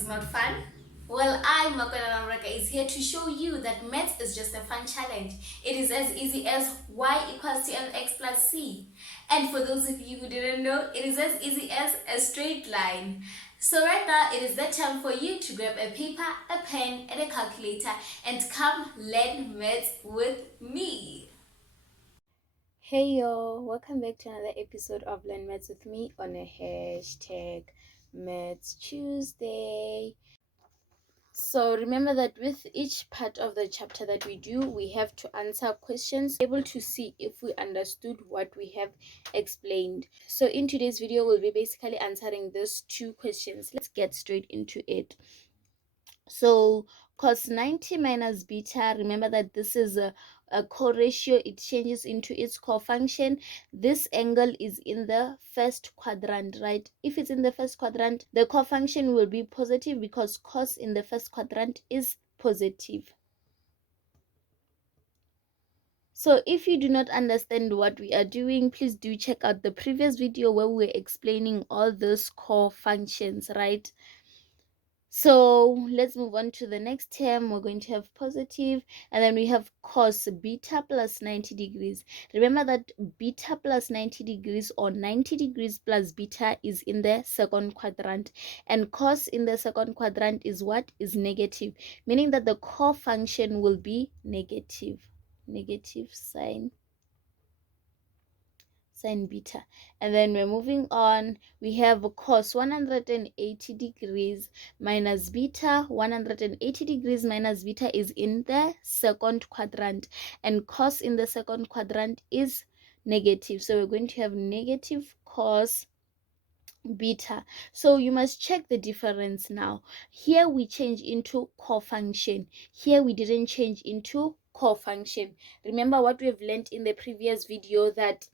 is not fun? Well, I, Makwana Namraka, is here to show you that maths is just a fun challenge. It is as easy as y equals to mx plus c. And for those of you who didn't know, it is as easy as a straight line. So right now, it is the time for you to grab a paper, a pen, and a calculator and come learn maths with me. Hey y'all, welcome back to another episode of Learn Maths with me on a hashtag Maths Tuesday. So remember that with each part of the chapter that we do, we have to answer questions, able to see if we understood what we have explained. So in today's video, we'll be basically answering those two questions. Let's get straight into it. So cos 90 minus beta, remember that this is a co-ratio. It changes into its cofunction. This angle is in the first quadrant, right? If it's in the first quadrant, the cofunction will be positive because cos in the first quadrant is positive. So if you do not understand what we are doing, please do check out the previous video where we were explaining all those core functions, right? So let's move on to the next term. We're going to have positive, and then we have cos beta plus 90 degrees. Remember that beta plus 90 degrees or 90 degrees plus beta is in the second quadrant, and cos in the second quadrant is what? Is negative, meaning that the cofunction will be negative sign beta. And then we're moving on. We have cos 180 degrees minus beta. 180 degrees minus beta is in the second quadrant, and cos in the second quadrant is negative. So we're going to have negative cos beta. So you must check the difference now. Here we change into cofunction. Here we didn't change into cofunction. Remember what we have learned in the previous video, that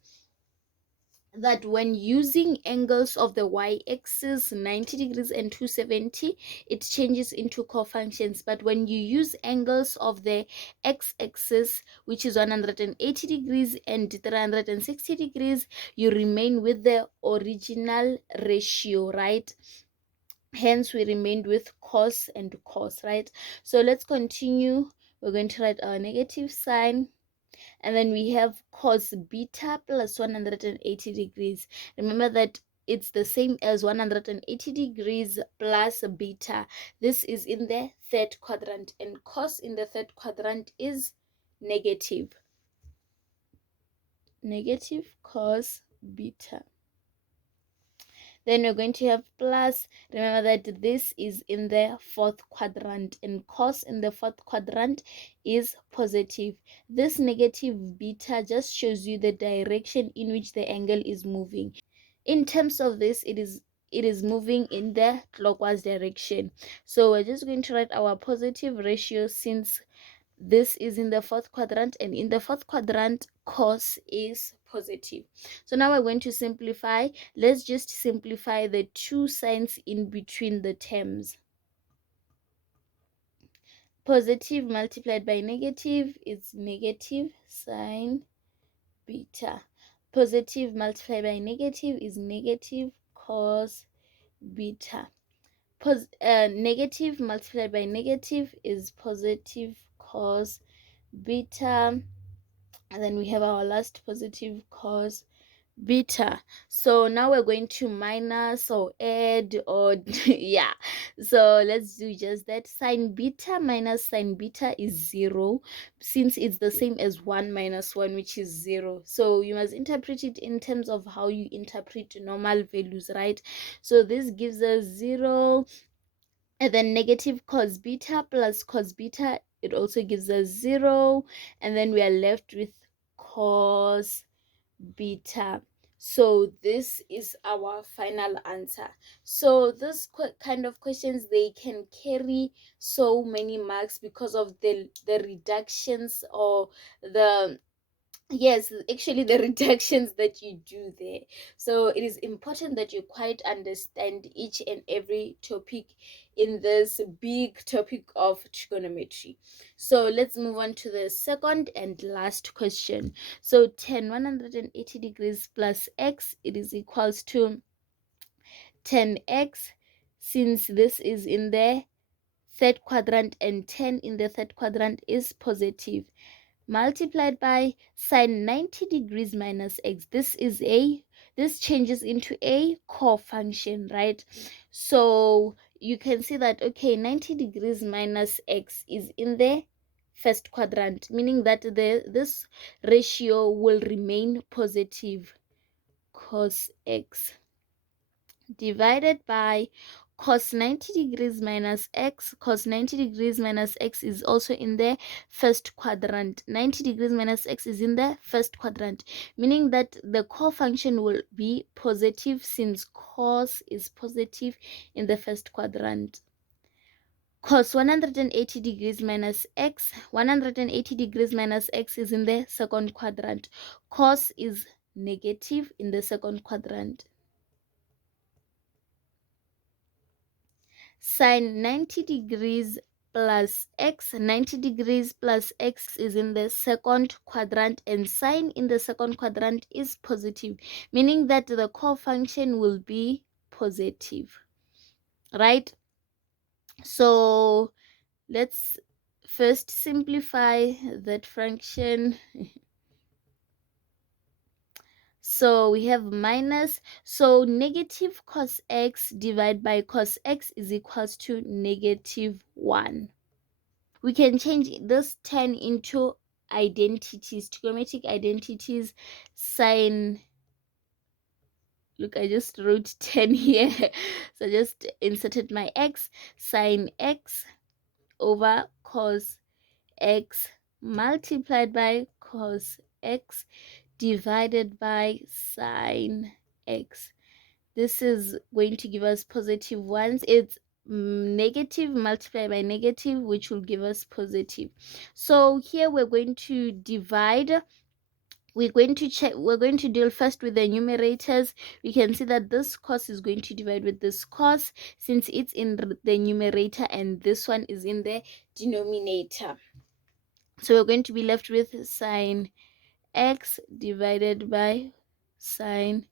when using angles of the y-axis 90 degrees and 270, it changes into cofunctions. But when you use angles of the x-axis, which is 180 degrees and 360 degrees, you remain with the original ratio, right? Hence we remained with cos and cos, right? So let's continue. We're going to write our negative sign, and then we have cos beta plus 180 degrees. Remember that it's the same as 180 degrees plus beta. This is in the third quadrant, and cos in the third quadrant is negative cos beta. Then we're going to have plus. Remember that this is in the fourth quadrant, and cos in the fourth quadrant is positive. This negative beta just shows you the direction in which the angle is moving. In terms of this, it is moving in the clockwise direction. So we're just going to write our positive ratio, since this is in the fourth quadrant, and in the fourth quadrant cos is positive. So now we're going to simplify. Let's just simplify the two signs in between the terms. Positive multiplied by negative is negative sine beta. Positive multiplied by negative is negative cos beta. Negative multiplied by negative is positive cos beta, and then we have our last positive cos beta. So now we're going to minus or add or yeah, so let's do just that. Sine beta minus sine beta is 0, since it's the same as 1 minus 1, which is 0. So you must interpret it in terms of how you interpret normal values, right? So this gives us 0, and then negative cos beta plus cos beta, it also gives us 0, and then we are left with cos beta. So this is our final answer. So this kind of questions, they can carry so many marks because of the reductions, or the yes, actually the reductions that you do there. So it is important that you quite understand each and every topic in this big topic of trigonometry. So let's move on to the second and last question. So tan 180 degrees plus x, it is equals to 10x since this is in the third quadrant and 10 in the third quadrant is positive, multiplied by sine 90 degrees minus x. This changes into a cofunction, right? So you can see that, okay, 90 degrees minus x is in the first quadrant, meaning that this ratio will remain positive, cos x divided by cos 90 degrees minus x. Cos 90 degrees minus x is also in the first quadrant. 90 degrees minus x is in the first quadrant, meaning that the cofunction will be positive since cos is positive in the first quadrant. Cos 180 degrees minus x. 180 degrees minus x is in the second quadrant. Cos is negative in the second quadrant. Sine 90 degrees plus x. 90 degrees plus x is in the second quadrant, and sine in the second quadrant is positive, meaning that the cofunction will be positive, right? So let's first simplify that fraction. So we have minus, so negative cos x divided by cos x is equals to negative 1. We can change this 10 into identities, trigonometric identities. Sine, look, I just wrote 10 here. So I just inserted my x. Sine x over cos x multiplied by cos x divided by sine x. This is going to give us positive ones. It's negative multiplied by negative, which will give us positive. So here we're going to divide. We're going to deal first with the numerators. We can see that this cos is going to divide with this cos since it's in the numerator, and this one is in the denominator. So we're going to be left with sine x divided by sine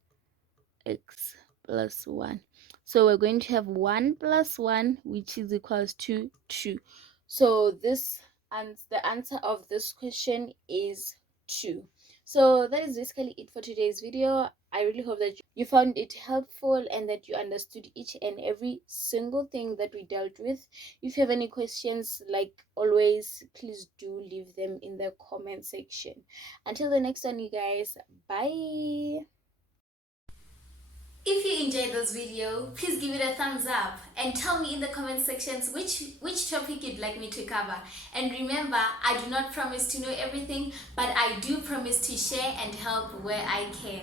x plus 1. So we're going to have 1 plus 1, which is equals to 2. So this, and the answer of this question is 2. So that is basically it for today's video. I really hope that you found it helpful and that you understood each and every single thing that we dealt with. If you have any questions, like always, please do leave them in the comment section. Until the next one, you guys, bye. If you enjoyed this video, please give it a thumbs up and tell me in the comment sections which topic you'd like me to cover. And remember, I do not promise to know everything, but I do promise to share and help where I can.